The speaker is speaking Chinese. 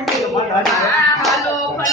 મંદિરમાં hello flow